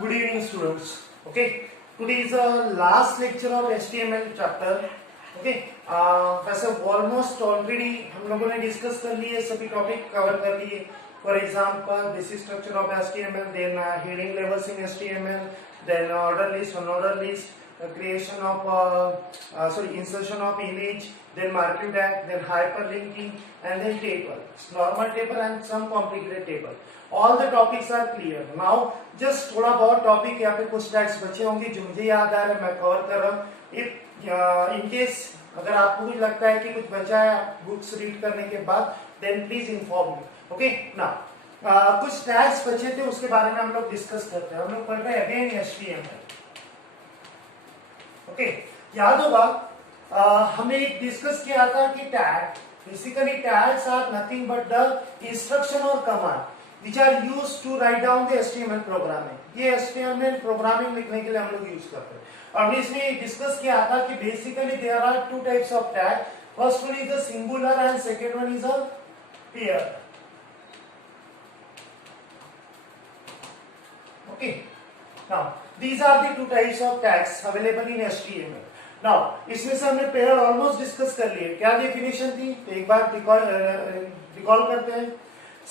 Good evening, students. Okay, today is the last lecture of HTML chapter. Okay, वैसे almost already हम लोगों ने discuss कर लिए, सभी टॉपिक कवर कर लिए. For example basic structure of HTML, then heading levels in HTML, then order list, unorder list, creation of insertion of image, then marquee tag, then hyperlinking, and then table, normal table and some complicated table. All the topics are clear. Now just थोड़ा बहुत topic यहाँ पे कुछ tags बचे होंगे जो मुझे याद आ रहा है, मैं कवर कर रहा हूँ. इफ इन केस अगर आपको कुछ लगता है कि कुछ बचा है बुक्स रीड करने के बाद, then please inform me. Okay, now कुछ टैग्स बचे थे उसके बारे में हम लोग डिस्कस करते हैं. हम लोग पढ़ रहे हैं अगेन HTML. ओके, याद होगा हमने एक डिस्कस किया था कि tag basically tags are nothing but the instruction और command which are used to write down the HTML programming. ये HTML प्रोग्रामिंग लिखने के लिए हम लोग यूज करते हैं. और हमने इसमें डिस्कस किया था कि basically there are two types of tag. First one is the singular and second one is a pair. Okay, now these are the two types of tags available in HTML. now इसमें से हमने pair almost discuss कर लिए. क्या definition थी तो एक बार recall करते हैं.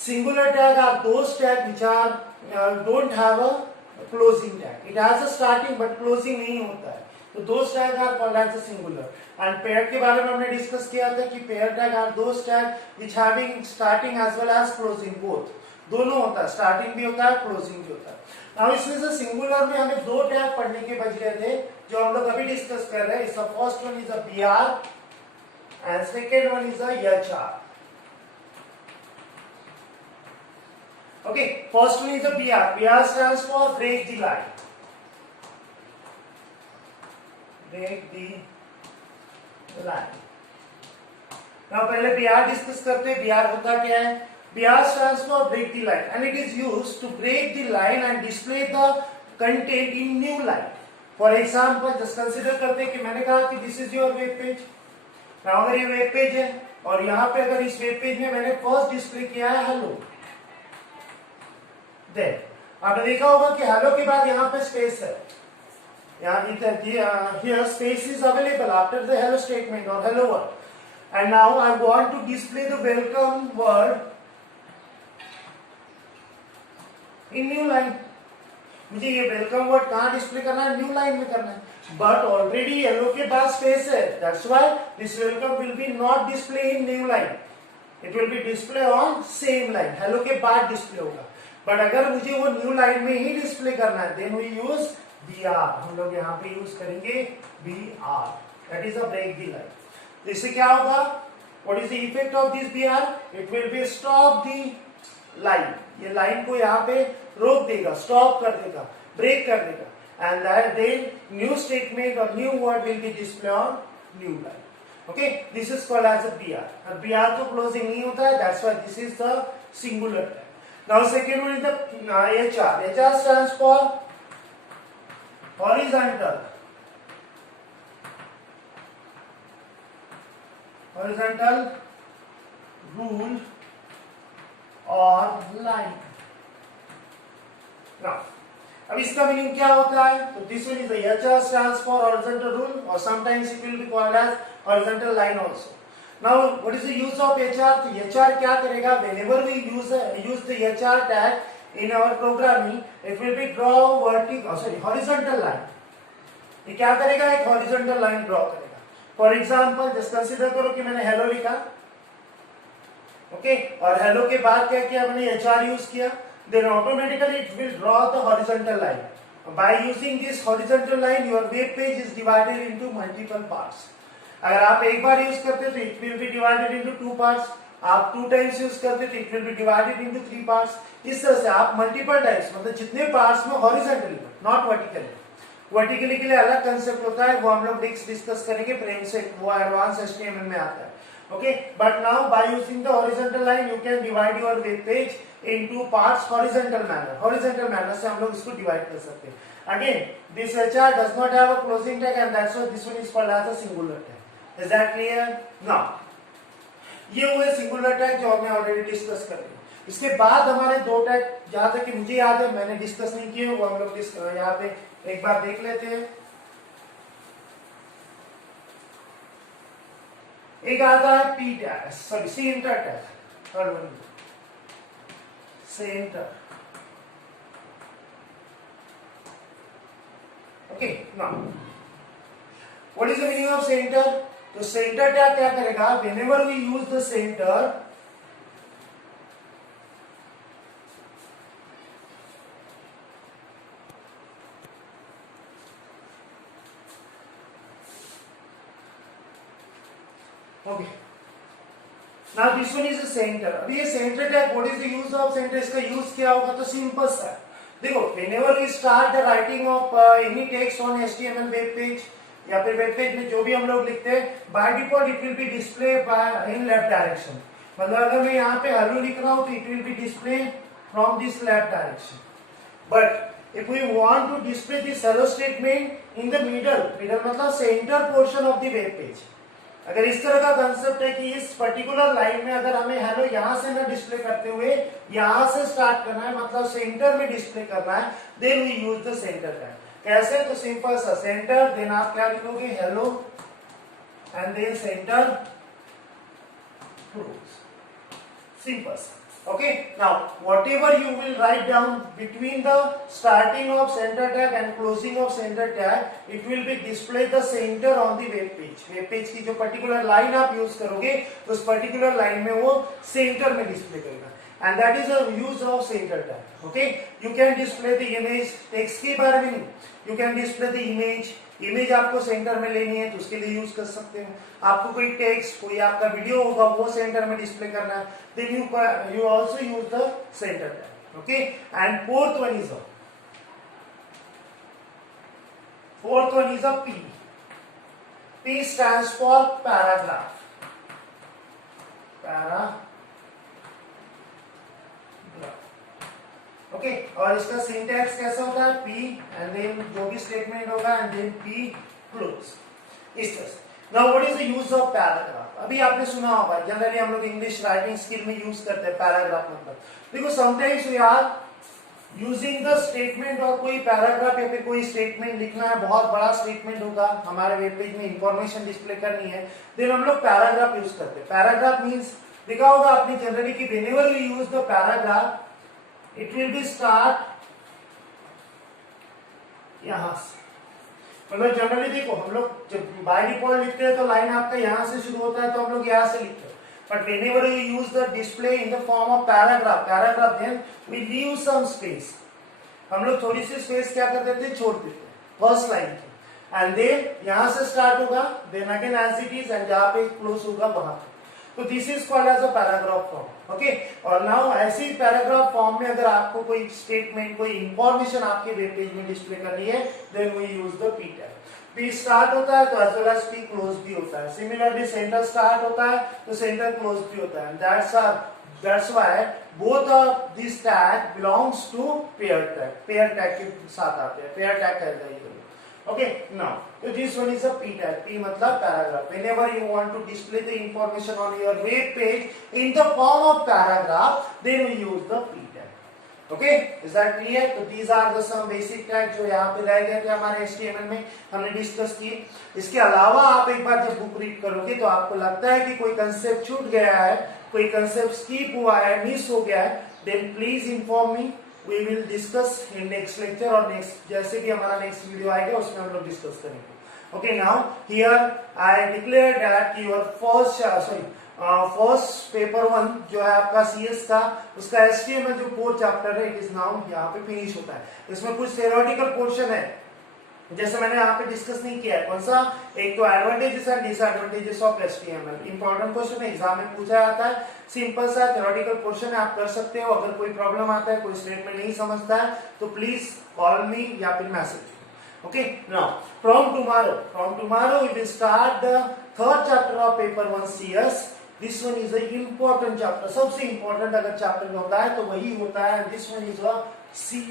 Singular tag are those tag which are don't have a closing tag. It has a starting but closing नहीं होता है, तो those tag are called as a singular. And pair के बारे में हमने डिस्कस किया था कि pair tag are those tag which having starting as well as closing both. दोनों होता है, starting भी होता है, closing भी होता है. अब इसमें से singular में हमें दो टैग पढ़ने के बच गए थे जो हम लोग अभी डिस्कस कर रहे हैं. इसका first one is a BR and second one is a HR. Okay, first one is a BR. BR stands for break the line. Break the line. Now पहले BR डिस्कस करते हैं. BR होता क्या है? BR stands for break the line and it is used to break the line and display the content in new line. For example, just consider करते हैं कि मैंने कहा कि this is your web page. Now अगर ये web page है और यहाँ पे अगर इस वेब पेज में मैंने फर्स्ट डिस्प्ले किया है हेलो, आपने देखा होगा कि हेलो के बाद यहाँ पे स्पेस है. Here space is available after the hello statement or hello word. And now I want to display the welcome word in new line. मुझे ये वेलकम वर्ड कहाँ डिस्प्ले करना है? न्यू लाइन में करना है. बट ऑलरेडी हेलो के बाद स्पेस है. That's why this welcome will be not display in new line. It will be display on same line. Hello के बाद डिस्प्ले होगा. बट अगर मुझे वो न्यू लाइन में ही डिस्प्ले करना है देन वी यूज BR. हम लोग यहाँ पे यूज करेंगे BR. That is a break the line. इससे क्या होगा? What is the effect of this BR? It will be stop the line. ये लाइन को यहाँ पे रोक देगा, स्टॉप कर देगा, ब्रेक कर देगा. And that then new statement और new word will be display on new line. Okay, this is called as a BR. और BR तो क्लोजिंग नहीं होता है. That's why this is the singular tag. Now second one is the HR. HR stands for horizontal rule or line. Now अब इसका meaning क्या होता है? तो this one is the HR stands for horizontal rule or sometimes it will be called as horizontal line also. Now what is the use of HR? तो HR क्या करेगा? Whenever we use the HR tag in our programming, it will be draw horizontal line. ये क्या करेगा? एक horizontal line draw करेगा. For example, just consider करो कि मैंने hello लिखा, okay, और hello के बाद क्या किया? मैंने HR यूज किया, then automatically it will draw the horizontal line. By using this horizontal line, your web page is divided into multiple parts. अगर आप एक बार यूज करते हो तो it will B divided into two parts. आप two times use करते हो तो it will B divided into three parts. इस तरह से आप मल्टीपल टाइम्स मतलब जितने पार्ट्स में हॉरिजॉन्टली नॉट वर्टिकली. वर्टिकली के लिए अलग कंसेप्ट होता है, वो हम लोग डिस्कस करेंगे प्रेम से, वो एडवांस HTML में आता है. Okay, but now by using the horizontal line you can divide your web page into parts horizontal manner. Horizontal manner से हम लोग इसको डिवाइड कर सकते हैं. Again this HR does not have a closing tag and that's why this one is called as a singular tag. Is that clear? Now, ये हुए singular tag जो हमने ऑलरेडी डिस्कस कर लिया. इसके बाद हमारे दो टैग, जहां तक कि मुझे याद है मैंने डिस्कस नहीं किए, वो हम लोग यहाँ पे एक बार देख लेते हैं। एक आता है P tag, sorry centre tag, third one centre. Okay, now what is the meaning of centre? तो सेंटर टैग क्या करेगा, whenever we use the centre, okay, now this one is the centre. अभी ये centre tag, what is the use of centre, इसका use क्या होगा, तो simple सा देखो, whenever we start the writing of any text on HTML web page या फिर वेब पेज में जो भी हम लोग लिखते हैं, by default it will be display bye in left direction. मतलब अगर मैं यहाँ पे हेलो लिख रहा हूं तो it will be display from this left direction, but if we want to display this hello statement in the middle, middle मतलब center portion of the web page, अगर इस तरह का कंसेप्ट है कि इस पर्टिकुलर लाइन में अगर हमें हेलो यहां से ना डिस्प्ले करते हुए यहां से स्टार्ट करना है, मतलब सेंटर में डिस्प्ले करना है, then we use the centre tag. कैसे, तो सिंपल सा सेंटर, देन आप क्या लिखोगे, hello and then centre close, simple सा। Okay, now whatever you will write down between the starting of center tag and closing of center tag, it will be display the center on the web page. Web page की जो particular line आप use करोगे, तो उस particular line में वो center में display करेगा, and that is a use of center tag. Okay, you can display the image, text के बारे में नहीं, you can display the image, image आपको सेंटर में लेनी है तो उसके लिए यूज कर सकते हो। आपको कोई टेक्स्ट, कोई आपका वीडियो होगा वो सेंटर में डिस्प्ले करना है, then you also use the centre tag. Okay, and fourth one is a P. P stands for paragraph, okay, और इसका सिंटैक्स कैसा होता है, पी एंड देन जो भी स्टेटमेंट होगा एंड देन पी क्लोज, इस तरह से। Now what is the use of paragraph? अभी आपने सुना होगा, जनरली हम लोग इंग्लिश राइटिंग स्किल में यूज करते हैं पैराग्राफ। मतलब देखो, sometimes we are using the statement, और कोई पैराग्राफ या फिर कोई स्टेटमेंट लिखना है, बहुत बड़ा स्टेटमेंट होगा, हमारे वेब पेज में इंफॉर्मेशन डिस्प्ले करनी है, देन हम लोग पैराग्राफ यूज करते हैं। पैराग्राफ मीन्स लिखा होगा आपने जनरली कि whenever we use the paragraph, it will be start यहां से। मतलब जनरली देखो, हम लोग जब बाय डिफॉल्ट लिखते हैं तो लाइन आपका यहां से शुरू होता है, तो हम लोग यहां से लिखते हैं, but whenever we use the display in the form of paragraph, then we leave some space. हम लोग थोड़ी सी स्पेस क्या कर देते हैं, छोड़ देते हैं फर्स्ट लाइन की, एंड देन यहां से स्टार्ट होगा, then again as it is, and जहां पे क्लोज होगा वहां पे। तो this is called as a paragraph form. Okay, और नाउ ऐसी पैराग्राफ फॉर्म में अगर आपको कोई स्टेटमेंट, कोई इंफॉर्मेशन आपके वेब पेज में डिस्प्ले करनी है, then we use the P tag. P start होता है तो as well as P close भी होता है। सिमिलरली सेंटर स्टार्ट होता है तो सेंटर क्लोज भी होता है। That's why both of this tag belongs to pair tag. Pair tag के साथ आते हैं, पेयर टैग कहते हैं। Okay, now so this one is a P tag. P मतलब paragraph. Whenever you want to display the information on your web page in the form of paragraph, then we use the P tag. Okay, is that clear? So these are the some basic tags जो यहाँ पे रह गए थे हमारे HTML में, हमने discuss किए। इसके अलावा आप एक बार जब बुक रीड करोगे तो आपको लगता है कि कोई कंसेप्ट छूट गया है, कोई कंसेप्ट स्किप हुआ है, मिस हो गया है, then please inform me. We will discuss in next lecture, और next जैसे भी हमारा next video आएगा उसमें हम लोग डिस्कस करेंगे। Okay, now here I declare that your first paper 1 जो है आपका CS का, उसका HTML जो 4 चैप्टर है, it is now यहाँ पे फिनिश होता है। इसमें कुछ theoretical portion है जैसे मैंने यहाँ पे डिस्कस नहीं किया है। कौन सा? एक तो advantages and disadvantages of HTML। Important question exam में पूछा जाता है, सिंपल सा थ्योरेटिकल क्वेश्चन है, आप कर सकते हो। अगर कोई प्रॉब्लम आता है, कोई स्टेटमेंट नहीं समझता है, तो प्लीज कॉल मी या फिर message. Okay, now from tomorrow we will start the third chapter of paper 1 CS। This one is a important chapter, सबसे इंपॉर्टेंट अगर चैप्टर होता है तो वही होता है। This one is a C++।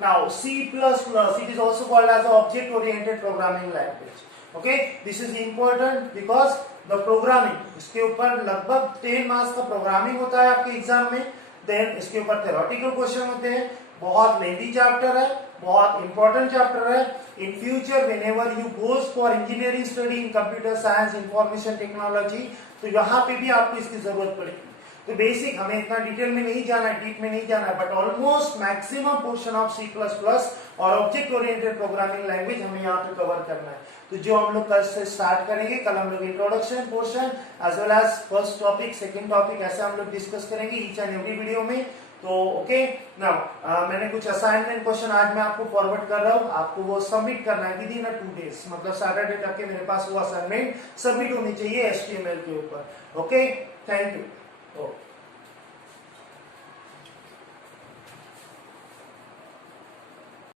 Now C++, it is also called as object oriented programming language. Okay, this is important because the programming, इसके ऊपर लगभग 10 मार्क्स का प्रोग्रामिंग होता है आपके एग्जाम में। देन इसके ऊपर थ्योरेटिकल क्वेश्चन होते हैं, बहुत लेंथी चैप्टर है, बहुत इंपॉर्टेंट चैप्टर है। In future whenever you goes for engineering study in computer science information technology, तो यहाँ पे भी आपको इसकी जरूरत पड़ेगी। तो बेसिक हमें इतना डिटेल में नहीं जाना है, डीप में नहीं जाना है, but almost maximum portion of C++ और ऑब्जेक्ट ओरिएंटेड प्रोग्रामिंग लैंग्वेज हमें यहाँ पे कवर करना है। तो जो हम लोग कल से स्टार्ट करेंगे, कल हम लोग introduction portion as well as first topic second topic ऐसे हम लोग डिस्कस करेंगे ईच एंड एवरी वीडियो में। तो ओके नाउ मैंने कुछ असाइनमेंट क्वेश्चन आज मैं आपको फॉरवर्ड कर रहा हूँ, आपको वो सबमिट करना है विद इन 2 डेज, मतलब सैटरडे तक के मेरे पास वो असाइनमेंट सबमिट होनी चाहिए HTML के ऊपर। Okay, thank you.